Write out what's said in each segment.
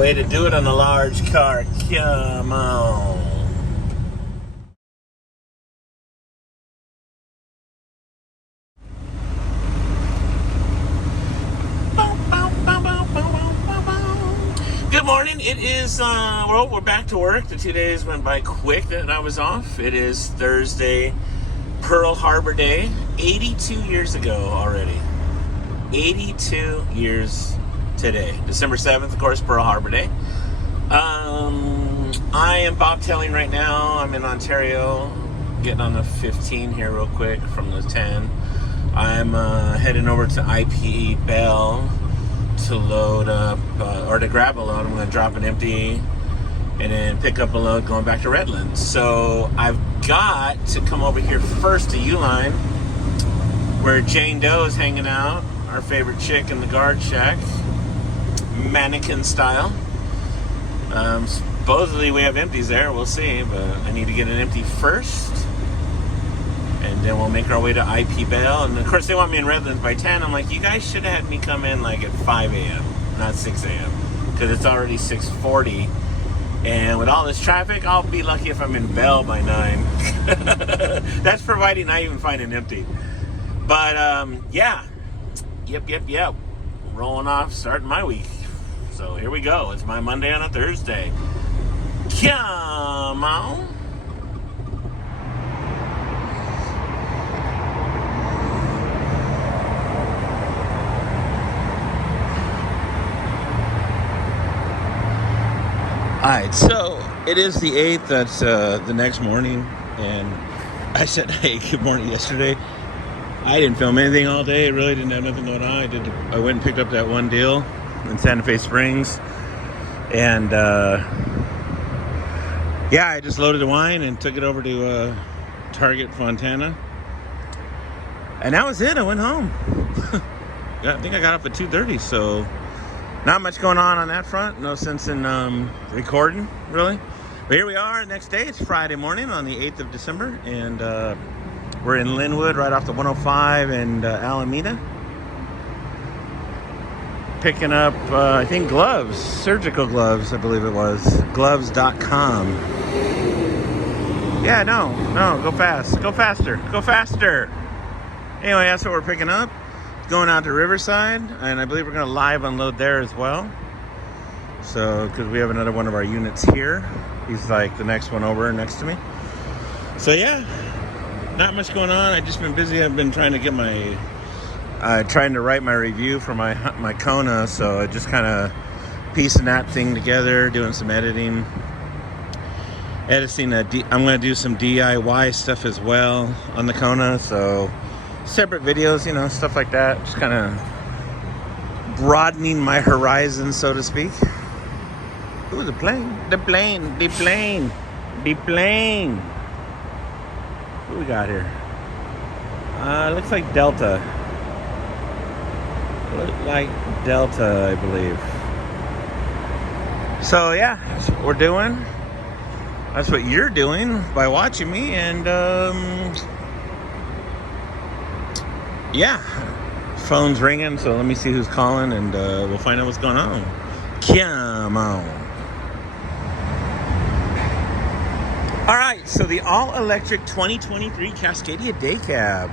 Way to do it on a large car. Come on. Good morning. It is, well, we're back to work. The 2 days went by quick that I was off. It is Thursday, Pearl Harbor Day. 82 years ago already. 82 years today. December 7th, of course, Pearl Harbor Day. I am bobtailing right now. I'm in Ontario, getting on the 15 here real quick from the 10. I'm heading over to IP Bell to load up, or to grab a load. I'm going to drop an empty and then pick up a load going back to Redlands. So I've got to come over here first to Uline, where Jane Doe is hanging out, our favorite chick in the guard shack, mannequin style. Supposedly we have empties there, we'll see, but I need to get an empty first, and then we'll make our way to IP Bell. And of course they want me in Redlands by 10. I'm like, you guys should have had me come in like at 5 a.m. not 6 a.m. because it's already 6:40, and with all this traffic I'll be lucky if I'm in Bell by 9. That's providing I even find an empty. But yeah, yep, rolling off, starting my week. So here we go. It's my Monday on a Thursday. Come on. Alright, so it is the 8th. That's the next morning, and I said, hey, good morning yesterday. I didn't film anything all day. I really didn't have nothing going on. I went and picked up that one deal in Santa Fe Springs, and yeah, I just loaded the wine and took it over to Target Fontana, and that was it. I went home. I think I got up at 2:30, so not much going on that front. No sense in recording, really. But here we are. Next day, it's Friday morning on the 8th of December, and we're in Linwood, right off the 105 and Alameda. Picking up, I think, gloves, surgical gloves, I believe it was. Gloves.com. Yeah, no, go fast. Go faster. Anyway, that's what we're picking up. Going out to Riverside, and I believe we're going to live unload there as well. So, because we have another one of our units here. He's like the next one over next to me. So, yeah, not much going on. I've just been busy. I've been trying to get my, trying to write my review for my Kona. So, I just kind of piecing that thing together, doing some editing. I'm going to do some DIY stuff as well on the Kona. So, separate videos, you know, stuff like that. Just kind of broadening my horizon, so to speak. Ooh, the plane. What we got here? Looks like Delta. I believe. So yeah, that's what we're doing. That's what you're doing by watching me, and yeah, phone's ringing, so let me see who's calling, and we'll find out what's going on. Come on. All right, so the all-electric 2023 Cascadia Day Cab.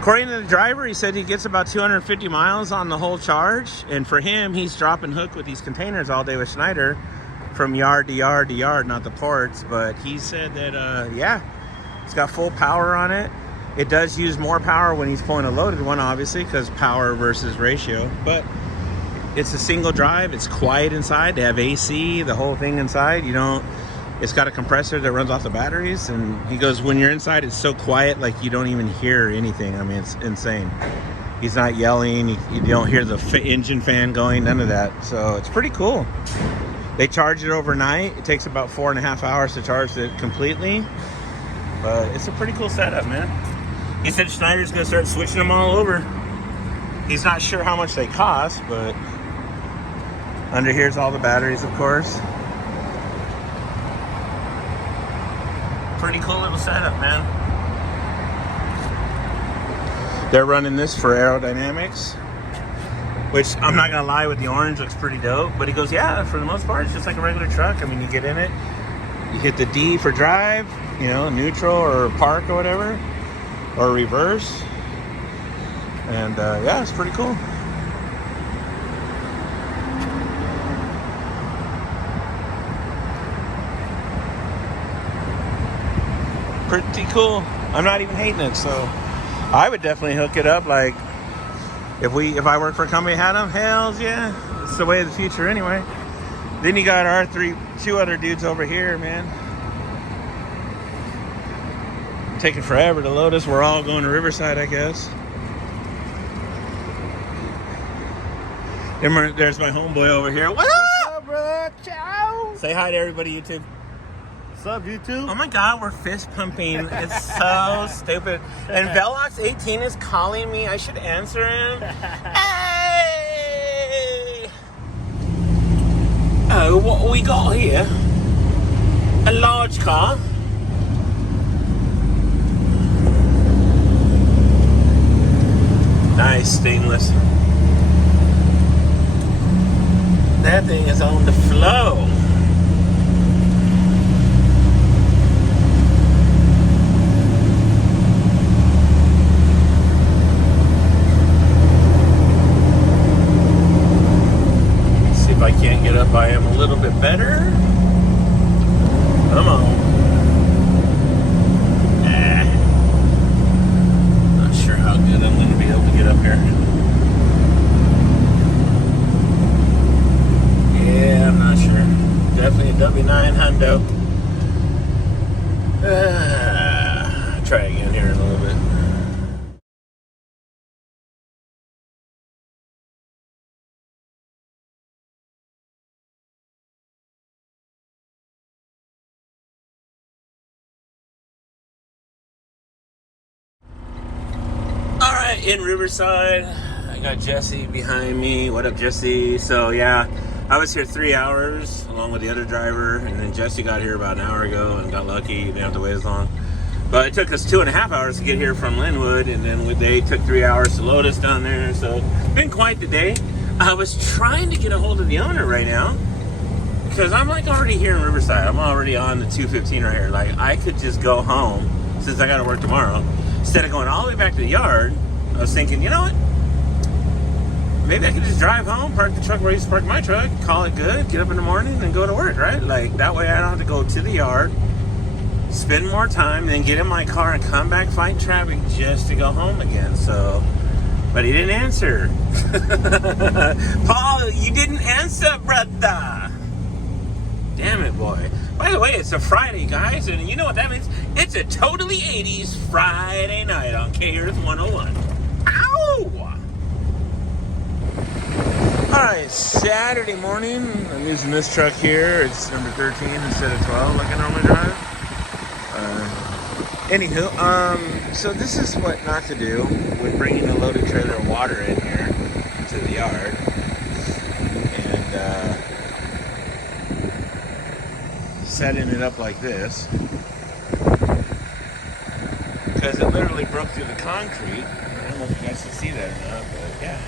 According to the driver, he said he gets about 250 miles on the whole charge, and for him, he's dropping hook with these containers all day with Schneider from yard to yard to yard, not the ports, but he said that, yeah, it's got full power on it. It does use more power when he's pulling a loaded one, obviously, because power versus ratio. But it's a single drive. It's quiet inside. They have AC, the whole thing inside. It's got a compressor that runs off the batteries. And he goes, when you're inside, it's so quiet, like you don't even hear anything. I mean, it's insane. He's not yelling. You don't hear the engine fan going, none of that. So it's pretty cool. They charge it overnight. It takes about 4.5 hours to charge it completely. But it's a pretty cool setup, man. He said Schneider's going to start switching them all over. He's not sure how much they cost, but under here's all the batteries, of course. Pretty cool little setup, man. They're running this for aerodynamics. which I'm not gonna lie, with the orange looks pretty dope. But he goes, yeah, for the most part, it's just like a regular truck. I mean, you get in it, you hit the D for drive, you know, neutral or park or whatever, or reverse, and yeah, it's pretty cool. Pretty cool. I'm not even hating it, so I would definitely hook it up. Like if I work for a company that had them, hells yeah, it's the way of the future anyway. Then you got our two other dudes over here, man, taking forever to load us. We're all going to Riverside, I guess. There's my homeboy over here. What up, bro? Ciao. Say hi to everybody, YouTube. What's up, YouTube? Oh my God, we're fist pumping. It's so stupid. And Velox 18 is calling me. I should answer him. Hey! Oh, what we got here? A large car. Nice stainless. That thing is on the flow. If I can't get up by him a little bit better. Come on. Not sure how good I'm going to be able to get up here. Yeah, I'm not sure. Definitely a W9 hundo. Try again here in a little bit. Alright, in Riverside, I got Jesse behind me. What up, Jesse? So yeah, I was here 3 hours along with the other driver, and then Jesse got here about an hour ago and got lucky. Didn't have to wait as long. But it took us 2.5 hours to get here from Linwood, and then they took 3 hours to load us down there. So it's been quite the day. I was trying to get a hold of the owner right now because I'm like already here in Riverside. I'm already on the 215 right here. Like I could just go home since I got to work tomorrow. Instead of going all the way back to the yard, I was thinking, you know what? Maybe I could just drive home, park the truck where I used to park my truck, call it good, get up in the morning, and go to work, right? Like, that way I don't have to go to the yard, spend more time, then get in my car and come back, fight traffic just to go home again. So, but he didn't answer. Paul, you didn't answer, brother. Damn it, boy. By the way, it's a Friday, guys, and you know what that means? It's a totally 80s Friday night on K-Earth 101. Ow! Alright, Saturday morning. I'm using this truck here. It's number 13 instead of 12 like I normally drive. Anywho, so this is what not to do with bringing a loaded trailer of water in here to the yard. And, setting it up like this because it literally broke through the concrete. I don't know if you guys can see that or not, but yeah.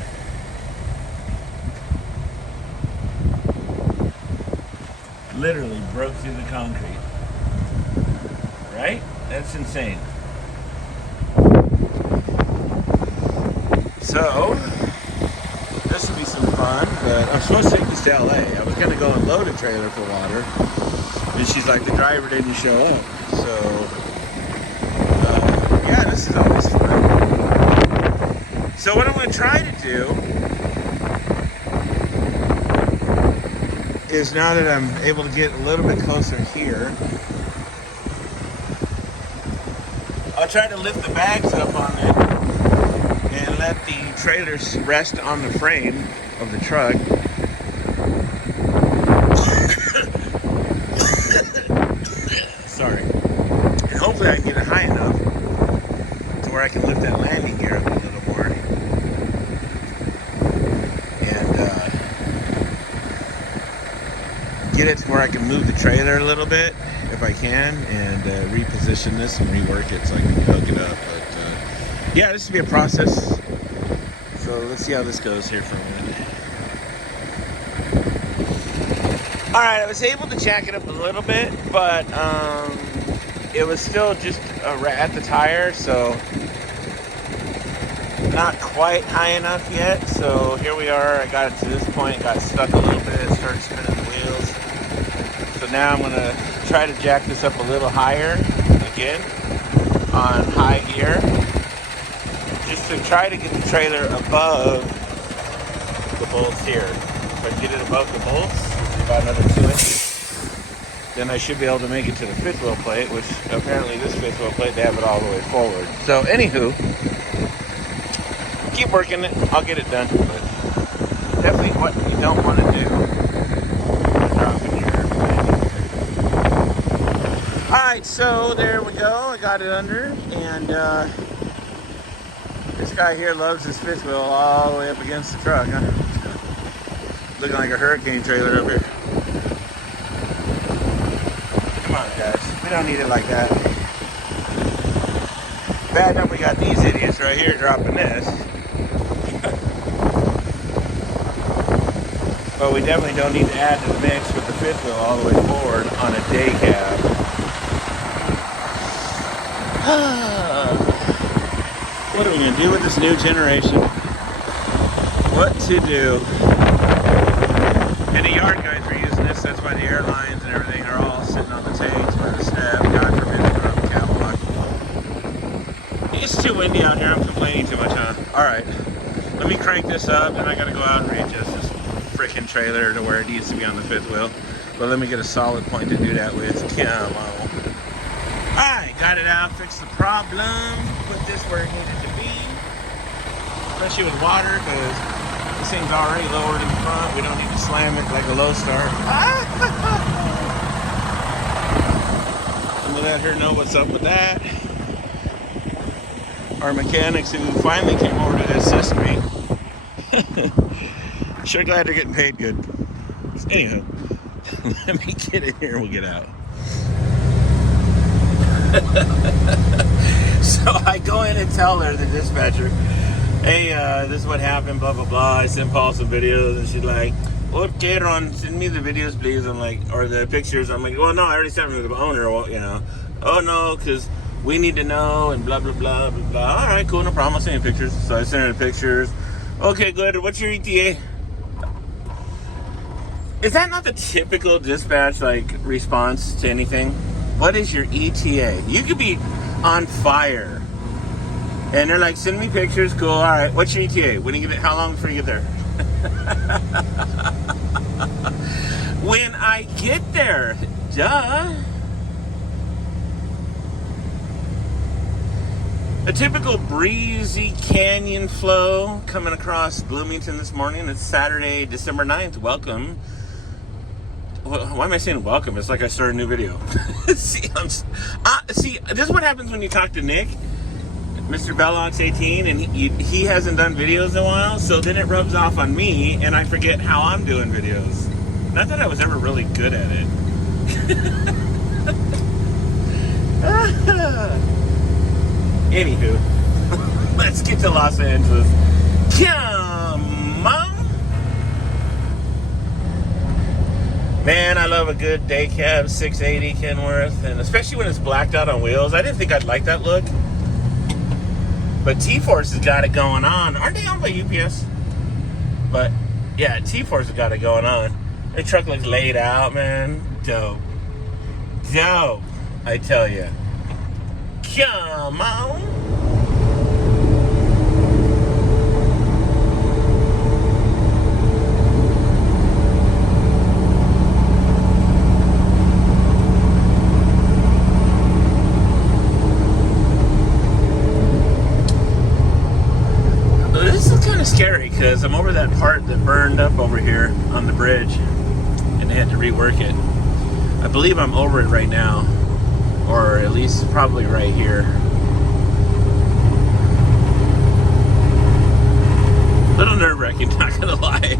Literally broke through the concrete. Right? That's insane. So this will be some fun, but I'm supposed to take this to LA. I was gonna go and load a trailer for water. And she's like, the driver didn't show up. So, yeah, this is always fun. So what I'm going to try to do is, now that I'm able to get a little bit closer here, I'll try to lift the bags up on it and let the trailers rest on the frame of the truck. Sorry. And hopefully I can get it high enough to where I can lift that landing gear up a little more. And get it to where I can move the trailer a little bit, if I can, and reposition this and rework it so I can hook it up. But yeah, this will be a process. So So let's see how this goes here for a minute. All right, I was able to jack it up a little bit, but it was still just at the tire, so not quite high enough yet. So here we are. I got it to this point, got stuck a little bit, started spinning the wheels. So now I'm gonna try to jack this up a little higher again on high gear, just to try to get the trailer above the bolts here. If I get it above the bolts, about another 2 inches, then I should be able to make it to the fifth wheel plate, which apparently this fifth wheel plate, they have it all the way forward. So anywho, keep working it, I'll get it done. But definitely what you don't want to do is drop in your landing. Alright, so there we go, I got it under, and this guy here loves his fifth wheel all the way up against the truck, huh? Looking like a hurricane trailer up here. Come on, guys. We don't need it like that. Bad enough we got these idiots right here dropping this. But we definitely don't need to add to the mix with the fifth wheel all the way forward on a day cab. What are we going to do with this new generation? What to do? And the yard guys are using this. That's why the airlines and everything are all sitting on the tanks by the step. God forbid they put on the catwalk. It's too windy out here. I'm complaining too much, huh? Alright. Let me crank this up, and I got to go out and readjust this freaking trailer to where it needs to be on the fifth wheel. But let me get a solid point to do that with. Come on. Alright, got it out. Fixed the problem. Put this where it needed to be. Especially with water, because this thing's already lowered in the front. We don't need to slam it like a low start. I'm gonna let her know what's up with that. Our mechanics who finally came over to assist me. Sure glad they're getting paid good. Anywho, let me get in here and we'll get out. So I go in and tell her, the dispatcher, hey, this is what happened, blah, blah, blah. I sent Paul some videos, and she's like, okay, Ron, send me the videos, please. I'm like, or the pictures. I'm like, well, no, I already sent them to the owner, well, you know. Oh, no, because we need to know, and blah, blah, blah, blah, blah. All right, cool, no problem. I'll send you pictures. So I sent her the pictures. Okay, good. What's your ETA? Is that not the typical dispatch, like, response to anything? What is your ETA? You could be on fire. And they're like, send me pictures. Cool. All right. What's your ETA? When you get it? How long before you get there? When I get there. Duh. A typical breezy canyon flow coming across Bloomington this morning. It's Saturday, December 9th. Welcome. Why am I saying welcome? It's like I started a new video. See, this is what happens when you talk to Nick, Mr. Bellox 18, and he hasn't done videos in a while, so then it rubs off on me, and I forget how I'm doing videos. Not that I was ever really good at it. Anywho, let's get to Los Angeles. Come on! Man, I love a good day cab 680 Kenworth, and especially when it's blacked out on wheels. I didn't think I'd like that look, but T-Force has got it going on. Aren't they owned by UPS? But yeah, T-Force has got it going on. The truck looks laid out, man. Dope. Dope, I tell you. Come on. Scary because I'm over that part that burned up over here on the bridge and they had to rework it. I believe I'm over it right now, or at least probably right here. Little nerve-wracking, not gonna lie.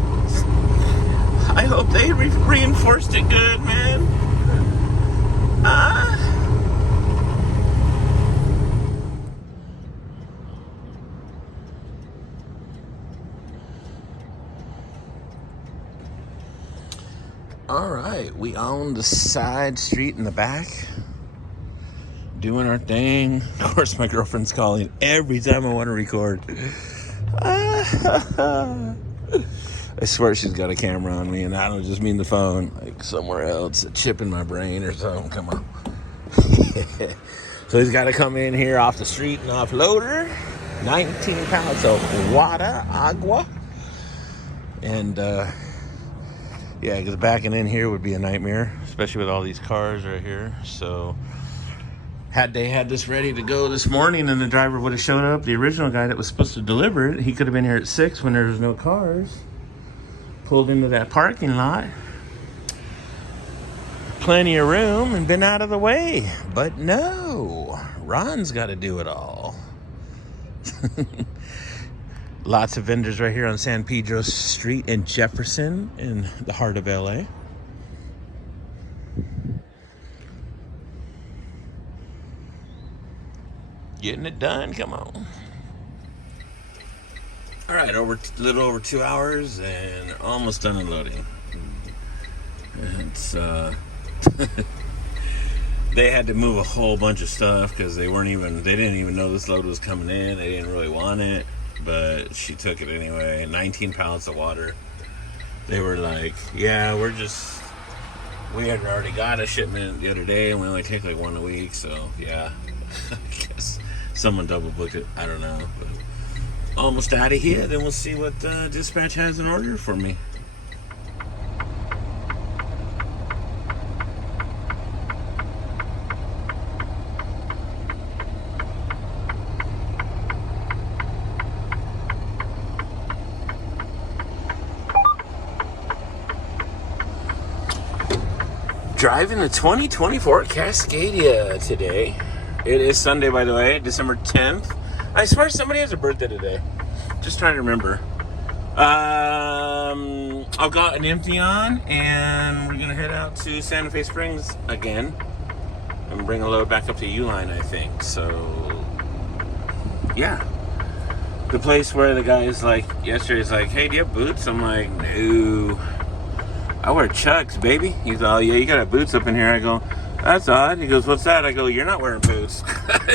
I hope they reinforced it good, man. We own the side street in the back, doing our thing. Of course, my girlfriend's calling every time I want to record. I swear she's got a camera on me, and I don't just mean the phone, like somewhere else, a chip in my brain or something. Come on. So he's got to come in here off the street and offload her. 19 pounds of water, agua. And, yeah, because backing in here would be a nightmare, especially with all these cars right here. So, had they had this ready to go this morning and the driver would have showed up, the original guy that was supposed to deliver it, he could have been here at 6 when there was no cars. Pulled into that parking lot. Plenty of room and been out of the way. But no, Ron's got to do it all. Lots of vendors right here on San Pedro Street in Jefferson, in the heart of LA. Getting it done, come on. All right, a little over 2 hours and almost done unloading. It's they had to move a whole bunch of stuff because they didn't even know this load was coming in. They didn't really want it, but she took it anyway. 19 pallets of water. They were like, yeah, we had already got a shipment the other day and we only take like one a week, so yeah. I guess someone double booked it. I don't know, but almost out of here. Then we'll see what dispatch has in order for me. Driving the 2024 Cascadia today. It is Sunday, by the way, December 10th. I swear somebody has a birthday today. Just trying to remember. I've got an empty on, and we're gonna head out to Santa Fe Springs again and bring a load back up to Uline, I think. So, yeah. The place where the guy is like, yesterday's like, hey, do you have boots? I'm like, no. I wear Chucks, baby. He's all, yeah, you got boots up in here. I go, that's odd. He goes, what's that? I go, you're not wearing boots.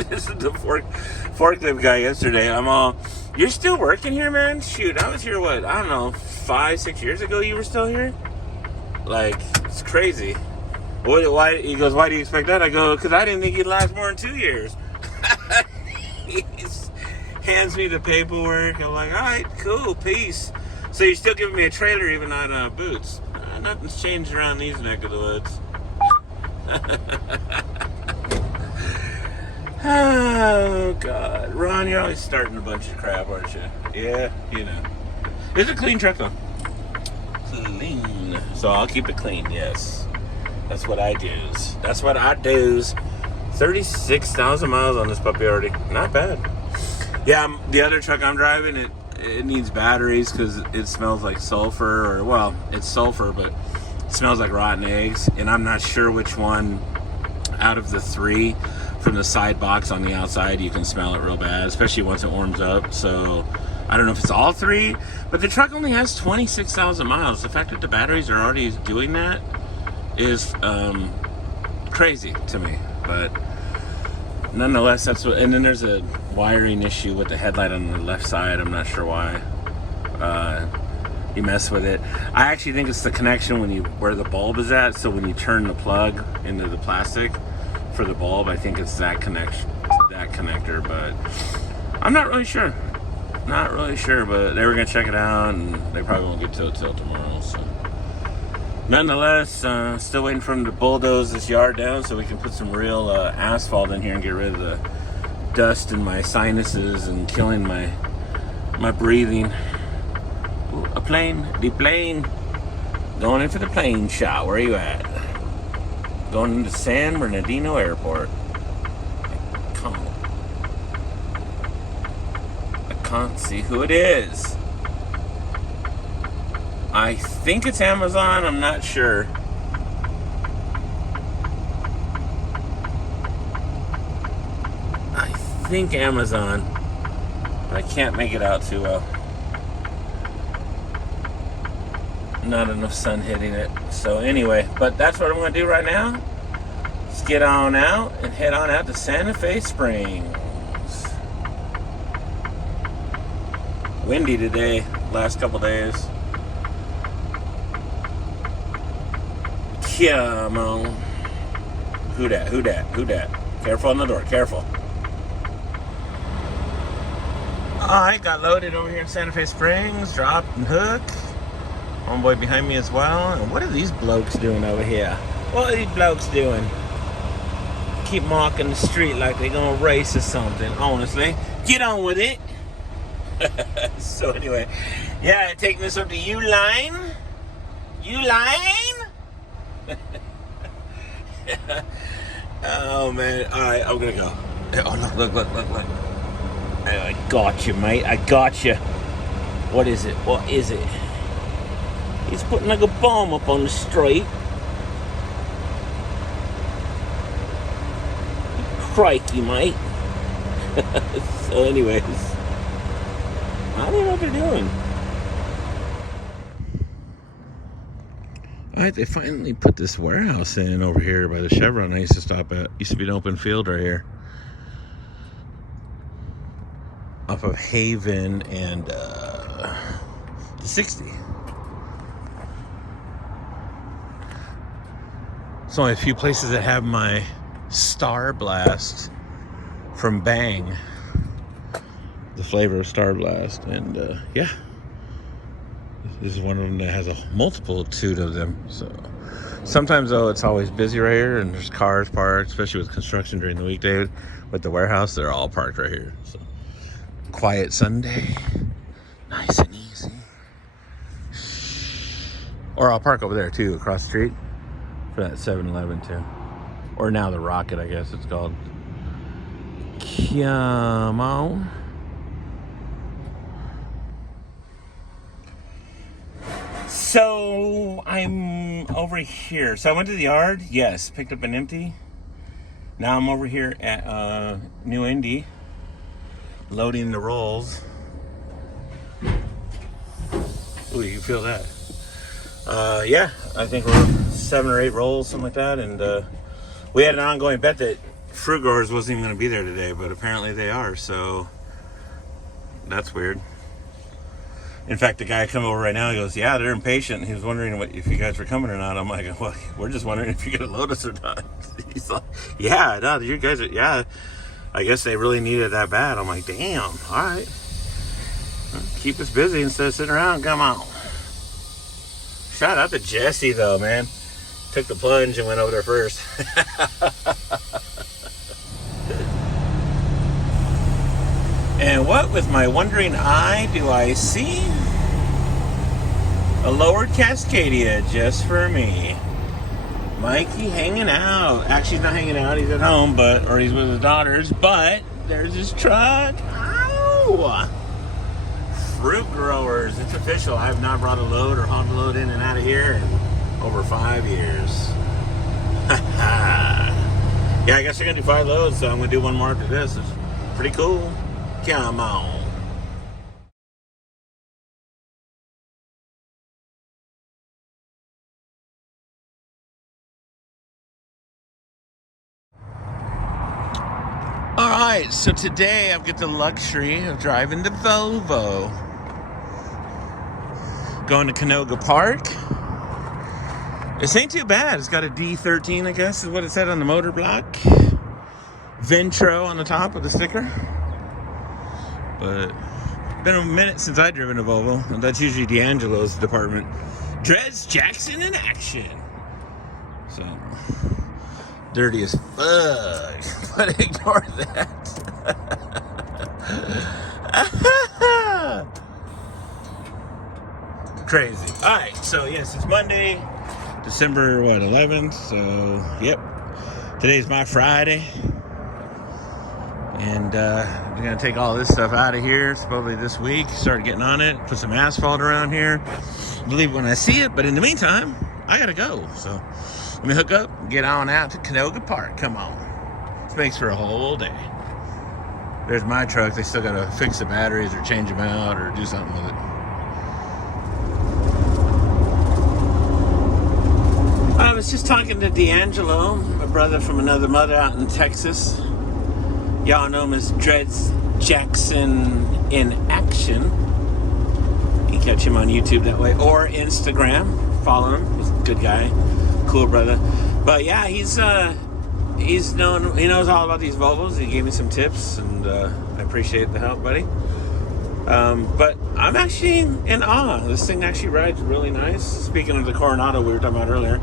This is the forklift guy yesterday. I'm all, you're still working here, man? Shoot, I was here, what, I don't know, 5-6 years ago you were still here? Like, it's crazy. Why? He goes, why do you expect that? I go, because I didn't think he'd last more than 2 years. He hands me the paperwork. I'm like, all right, cool, peace. So you're still giving me a trailer even on boots? Nothing's changed around these neck of the woods. Oh, God. Ron, you're always starting a bunch of crap, aren't you? Yeah, you know. It's a clean truck, though. Clean. So I'll keep it clean, yes. That's what I do. 36,000 miles on this puppy already. Not bad. Yeah, the other truck I'm driving, it needs batteries because it smells like sulfur, it's sulfur, but it smells like rotten eggs, and I'm not sure which one out of the three from the side box on the outside you can smell it real bad, especially once it warms up. So I don't know if it's all three, but the truck only has 26,000 miles. The fact that the batteries are already doing that is crazy to me, but nonetheless, that's what. And then there's a wiring issue with the headlight on the left side. I'm not sure why. You mess with it. I actually think it's the connection where the bulb is at. So when you turn the plug into the plastic for the bulb, I think it's that connector. But I'm not really sure. But they were gonna check it out, and they probably won't get to it till tomorrow. So nonetheless, still waiting for them to bulldoze this yard down so we can put some real asphalt in here and get rid of the dust in my sinuses and killing my breathing. Ooh, the plane. Going in for the plane shot. Where are you at? Going into San Bernardino Airport. I can't see who it is. I think it's Amazon, I'm not sure. I think Amazon, but I can't make it out too well. not enough sun hitting it. So anyway, but that's what I'm going to do right now. Let's get on out and head on out to Santa Fe Springs. Windy today, last couple days. Come on. Who dat? Who dat? Who dat? Careful on the door, careful. Alright, got loaded over here in Santa Fe Springs, drop and hook. Homeboy behind me as well. And what are these blokes doing over here? What are these blokes doing? Keep marking the street like they're gonna race or something, honestly. Get on with it. So anyway, yeah, taking this up to U-Line. U-Line? Oh man, alright, I'm gonna go. Oh look. I got you, mate. I got you. What is it? What is it? He's putting like a bomb up on the street. Crikey, mate. So anyways, I don't know what they're doing. Alright, they finally put this warehouse in over here by the Chevron I used to stop at. Used to be an open field right here. Off of Haven and the 60. It's only a few places that have my Star Blast from Bang. The flavor of Star Blast. And yeah. This is one of them that has a multitude of them. So sometimes though it's always busy right here and there's cars parked, especially with construction during the weekday. With the warehouse, they're all parked right here. So quiet Sunday, nice and easy. Or I'll park over there too, across the street for that 7-Eleven too. Or now the Rocket, I guess it's called. Come on. So I'm over here. So I went to the yard. Yes, picked up an empty. Now I'm over here at New Indy, loading the rolls. Ooh, you can feel that. Yeah, I think we're 7 or 8 rolls, something like that. And we had an ongoing bet that Fruit Growers wasn't even going to be there today, but apparently they are. So that's weird. In fact, the guy coming over right now, he goes, yeah, they're impatient. He was wondering if you guys were coming or not. I'm like, well, we're just wondering if you're going to load us or not. He's like, yeah, no, you guys are, yeah. I guess they really need it that bad. I'm like, damn, all right. Keep us busy instead of sitting around. Come on. Shout out to Jesse, though, man. Took the plunge and went over there first. And what with my wandering eye do I see? A lower Cascadia just for me. Mikey hanging out. Actually, he's not hanging out. He's at home, or he's with his daughters. But there's his truck. Ow! Fruit Growers. It's official. I have not brought a load or hauled a load in and out of here in over 5 years. Yeah, I guess they're gonna do 5 loads, so I'm gonna do one more after this. It's pretty cool. Come on. All right, so today I've got the luxury of driving the Volvo. Going to Canoga Park. This ain't too bad. It's got a D13, I guess is what it said on the motor block. Ventro on the top of the sticker. But it's been a minute since I've driven a Volvo, and that's usually D'Angelo's department. Dredge Jackson in action. So, dirty as fuck, but ignore that. Crazy. All right, so yes, it's Monday, December 11th. So, yep, today's my Friday. And we're going to take all this stuff out of here, supposedly this week, start getting on it, put some asphalt around here, believe it when I see it, but in the meantime, I got to go. So let me hook up and get on out to Canoga Park. Come on. This makes for a whole day. There's my truck. They still got to fix the batteries or change them out or do something with it. was just talking to D'Angelo, my brother from another mother out in Texas. Y'all know him as Dreads Jackson in Action. You can catch him on YouTube that way, or Instagram. Follow him. He's a good guy, cool brother. But yeah, he knows all about these Volvos. He gave me some tips, and I appreciate the help, buddy. But I'm actually in awe. This thing actually rides really nice. Speaking of the Coronado we were talking about earlier,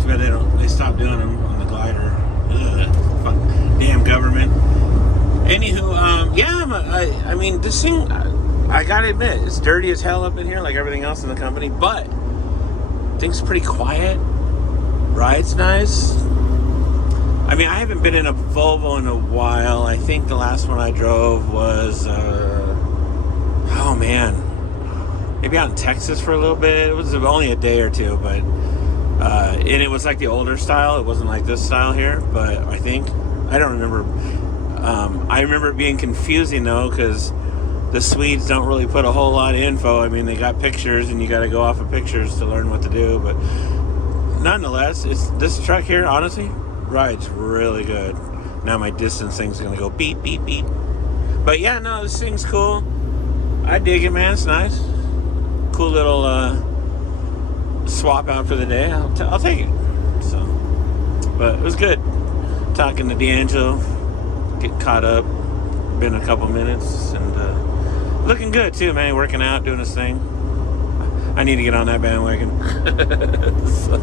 too bad they stopped doing them on the glider. Ugh, fuck, damn government. Anywho, yeah, I mean, this thing, I gotta admit, it's dirty as hell up in here, like everything else in the company, but things pretty quiet. Rides nice. I mean, I haven't been in a Volvo in a while. I think the last one I drove was, oh man, maybe out in Texas for a little bit. It was only a day or two, but, and it was like the older style. It wasn't like this style here, but I don't remember. I remember it being confusing though, because the Swedes don't really put a whole lot of info. I mean, they got pictures, and you got to go off of pictures to learn what to do, but nonetheless, this truck here, honestly, rides really good. Now my distance thing's gonna go beep, beep, beep. But yeah, no, this thing's cool. I dig it, man. It's nice. Cool little swap out for the day. I'll take it. So, but it was good. Talking to D'Angelo, get caught up. Been a couple minutes, and looking good too, man. Working out, doing his thing. I need to get on that bandwagon. So,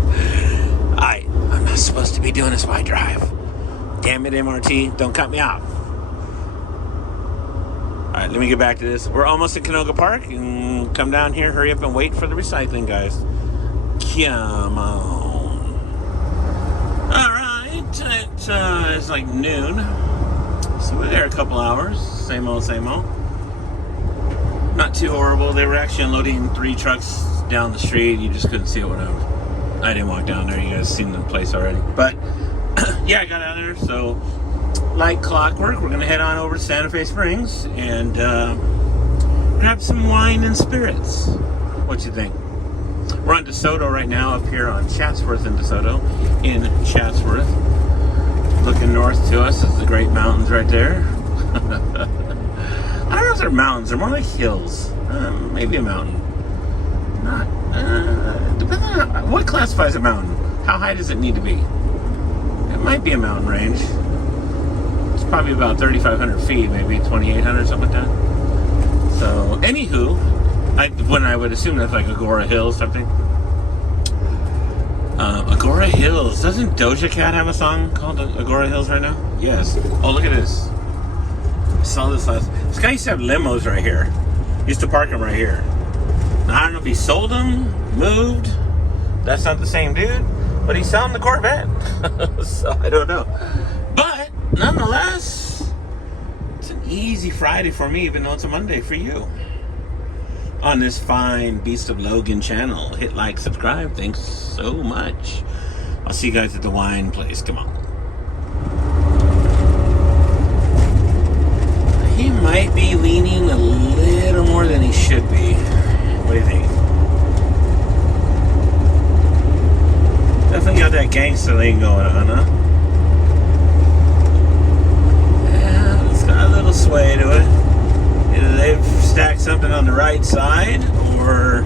I'm not supposed to be doing this while I drive. Damn it, MRT. Don't cut me off. Alright, let me get back to this. We're almost at Canoga Park. And come down here, hurry up and wait for the recycling guys. Come on. Alright, it's like noon. So we're there a couple hours. Same old, same old. Not too horrible. They were actually unloading 3 trucks down the street. You just couldn't see it when I didn't walk down there. You guys seen the place already. But yeah, I got out there. So like clockwork, we're gonna head on over to Santa Fe Springs and grab some wine and spirits. What you think? We're on DeSoto right now, up here on Chatsworth and DeSoto in Chatsworth. Looking north to us is the Great Mountains right there. I don't know if they're mountains. They're more like hills. Maybe a mountain. Not. Depends on what classifies a mountain. How high does it need to be? It might be a mountain range. It's probably about 3,500 feet, maybe 2,800, something like that. So, anywho, I would assume that's like Agora Hills, something. Agora Hills. Doesn't Doja Cat have a song called Agora Hills right now? Yes. Oh, look at this. I saw this This guy used to have limos right here. He used to park them right here. Now, I don't know if he sold them, moved. That's not the same dude, but he's selling the Corvette. So I don't know. But nonetheless, it's an easy Friday for me, even though it's a Monday for you. On this fine Beast of Logan channel. Hit like, subscribe. Thanks so much. I'll see you guys at the wine place. Come on. He might be leaning a little more than he should be. What do you think? Definitely got that gangster lean going on, huh? Yeah, it's got a little sway to it. Either they've stacked something on the right side, or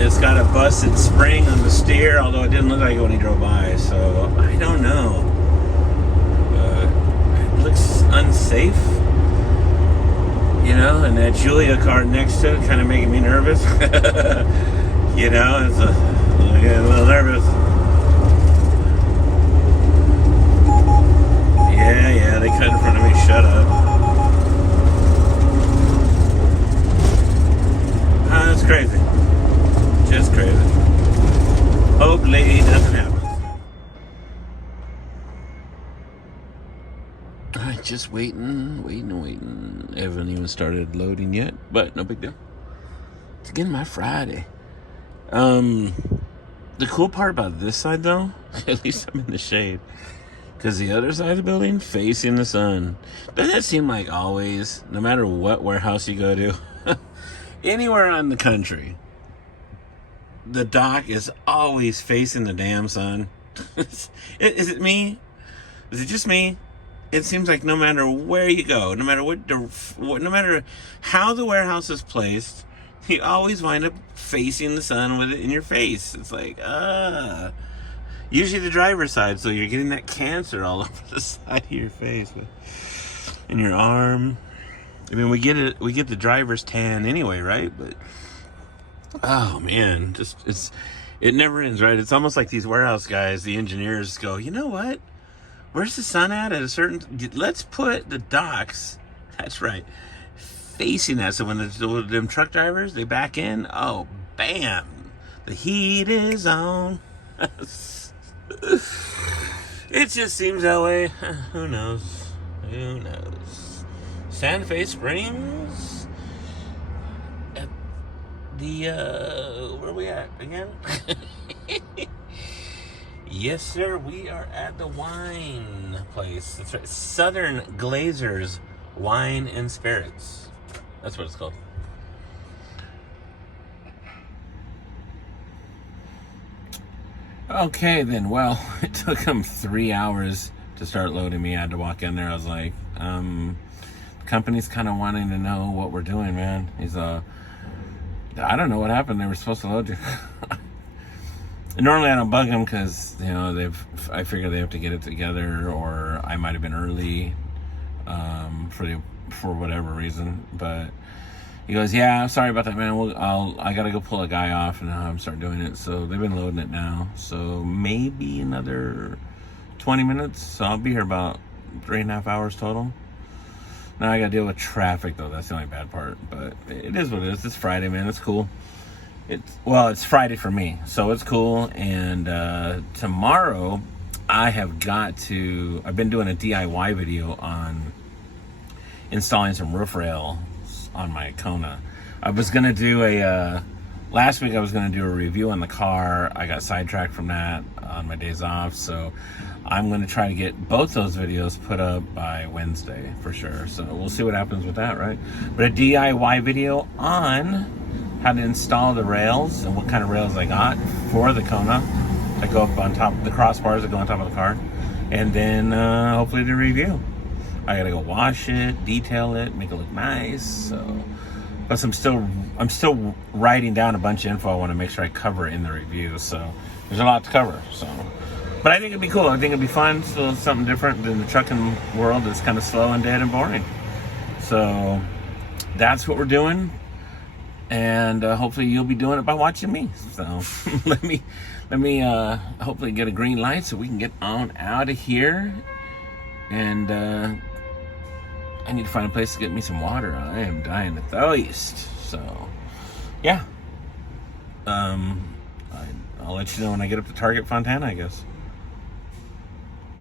it's got a busted spring on the steer, although it didn't look like it when he drove by, so I don't know. It looks unsafe, you know, and that Julia car next to it kind of making me nervous. You know, I get a little nervous. Yeah, they cut in front of me. Shut up. That's crazy. Just crazy. Hopefully nothing happens. Alright, just waiting. I haven't even started loading yet, but no big deal. It's again my Friday. The cool part about this side though, at least I'm in the shade, because the other side of the building facing the sun. Doesn't it seem like always, no matter what warehouse you go to, anywhere in the country, the dock is always facing the damn sun. Is it me? Is it just me? It seems like no matter where you go, no matter no matter how the warehouse is placed, you always wind up facing the sun with it in your face. It's like, usually the driver's side, so you're getting that cancer all over the side of your face, in your arm. I mean, we get the driver's tan anyway, right? But oh man, it never ends, right? It's almost like these warehouse guys, the engineers go, you know what? Where's the sun at a certain... Let's put the docks, that's right, facing that. So when them truck drivers, they back in, oh, bam, the heat is on. It just seems that way. Who knows? Who knows? Santa Fe Springs? At the, where are we at again? Yes, sir. We are at the wine place. That's right. Southern Glazers Wine and Spirits. That's what it's called. Okay, then. Well, it took him 3 hours to start loading me. I had to walk in there. I was like, the company's kind of wanting to know what we're doing, man. He's, I don't know what happened. They were supposed to load you. Normally I don't bug them because, you know, I figure they have to get it together, or I might have been early for whatever reason. But he goes, yeah, I'm sorry about that, man. I got to go pull a guy off and have him start doing it. So they've been loading it now. So maybe another 20 minutes. So I'll be here about 3.5 hours total. Now I got to deal with traffic, though. That's the only bad part. But it is what it is. It's Friday, man. It's cool. It's Friday for me, so it's cool. And tomorrow I've been doing a DIY video on installing some roof rails on my Kona. I was going to do last week I was going to do a review on the car. I got sidetracked from that on my days off, so I'm going to try to get both those videos put up by Wednesday for sure. So we'll see what happens with that, right? But a DIY video on how to install the rails and what kind of rails I got for the Kona that go up on top, the crossbars that go on top of the car, and then hopefully the review. I gotta go wash it, detail it, make it look nice. So, plus I'm still writing down a bunch of info I want to make sure I cover in the review. So there's a lot to cover. So, but I think it'd be cool. I think it'd be fun. Still something different than the trucking world that's kind of slow and dead and boring. So that's what we're doing. And hopefully you'll be doing it by watching me. So let me hopefully get a green light so we can get on out of here. And I need to find a place to get me some water. I am dying of thirst. So yeah, I'll let you know when I get up to Target Fontana, I guess.